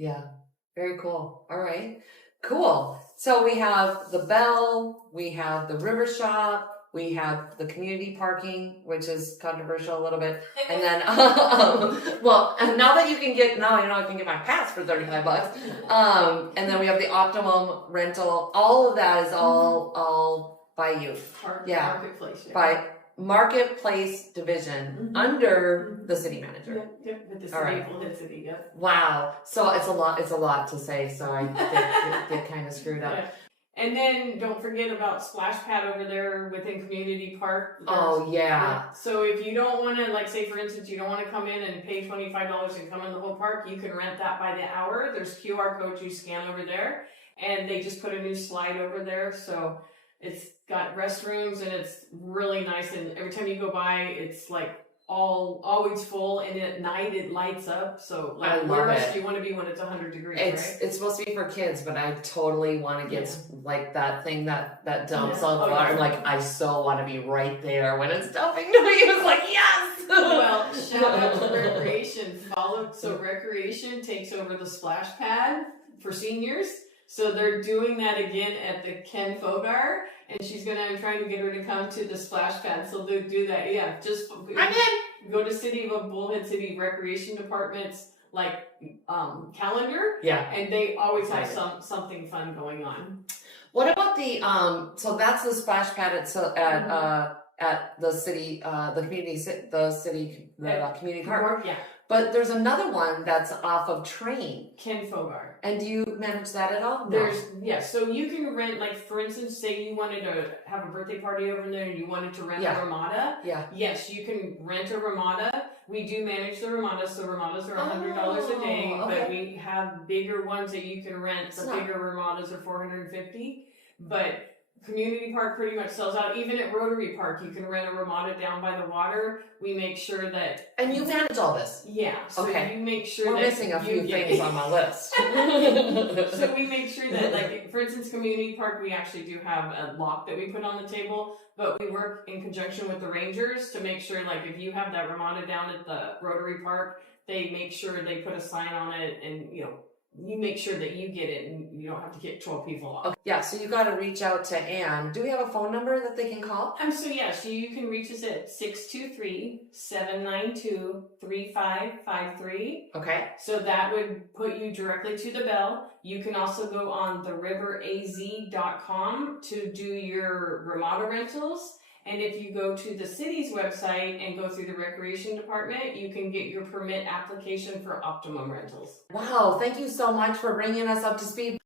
Yeah. Very cool. All right. Cool. So we have the Bell, we have the River Shop, we have the community parking, which is controversial a little bit. And then, well, and now that you can get, now I know I can get my pass for $35. And then we have the Optimum rental. All of that is all by you. Marketplace. By Marketplace division under the city manager. Yep. With the city, Bullhead City, yep. Wow. So it's a lot to say, so I get kind of screwed up. Yeah. And then don't forget about Splash Pad over there within Community Park. So if you don't want to, like, say for instance, you don't want to come in and pay $25 and come in the whole park, you can rent that by the hour. There's QR codes you scan over there, and they just put a new slide over there. So it's got restrooms and it's really nice. And every time you go by, it's like always full, and at night it lights up. So like, where else do you want to be when it's 100 degrees? It's supposed to be for kids, but I totally want to get like that thing that dumps all the water. Like, I so want to be right there when it's dumping to me. It was like, yes. Well, shout out to Recreation. So Recreation takes over the Splash Pad for seniors. So they're doing that again at the Ken Fogar, and I'm trying to get her to come to the Splash Pad. So they'll do that. Yeah, just go to Bullhead City Recreation Department's calendar. Yeah, and they always have something fun going on. What about the so that's the Splash Pad at the city, the community park. Yeah. But there's another one that's off of Train. Ken Fogar. And do you manage that at all? No. So you can rent, like, for instance, say you wanted to have a birthday party over there and you wanted to rent a Ramada. Yeah. Yes, you can rent a Ramada. We do manage the Ramada, so Ramadas are $100 a day, but we have bigger ones that you can rent. The bigger Ramadas are $450, but Community Park pretty much sells out. Even at Rotary Park, you can rent a Ramada down by the water. We make sure that... And you manage all this? Yeah. So you make sure We're missing a few things on my list. So we make sure that, like, for instance, Community Park, we actually do have a lock that we put on the table, but we work in conjunction with the Rangers to make sure, like, if you have that Ramada down at the Rotary Park, they make sure they put a sign on it, and, you make sure that you get it and you don't have to get 12 people off. Okay. Yeah, so you got to reach out to Ann. Do we have a phone number that they can call? So you can reach us at 623-792-3553. Okay. So that would put you directly to the Bell. You can also go on theriveraz.com to do your Ramada rentals. And if you go to the city's website and go through the recreation department, you can get your permit application for Optimum rentals. Wow, thank you so much for bringing us up to speed.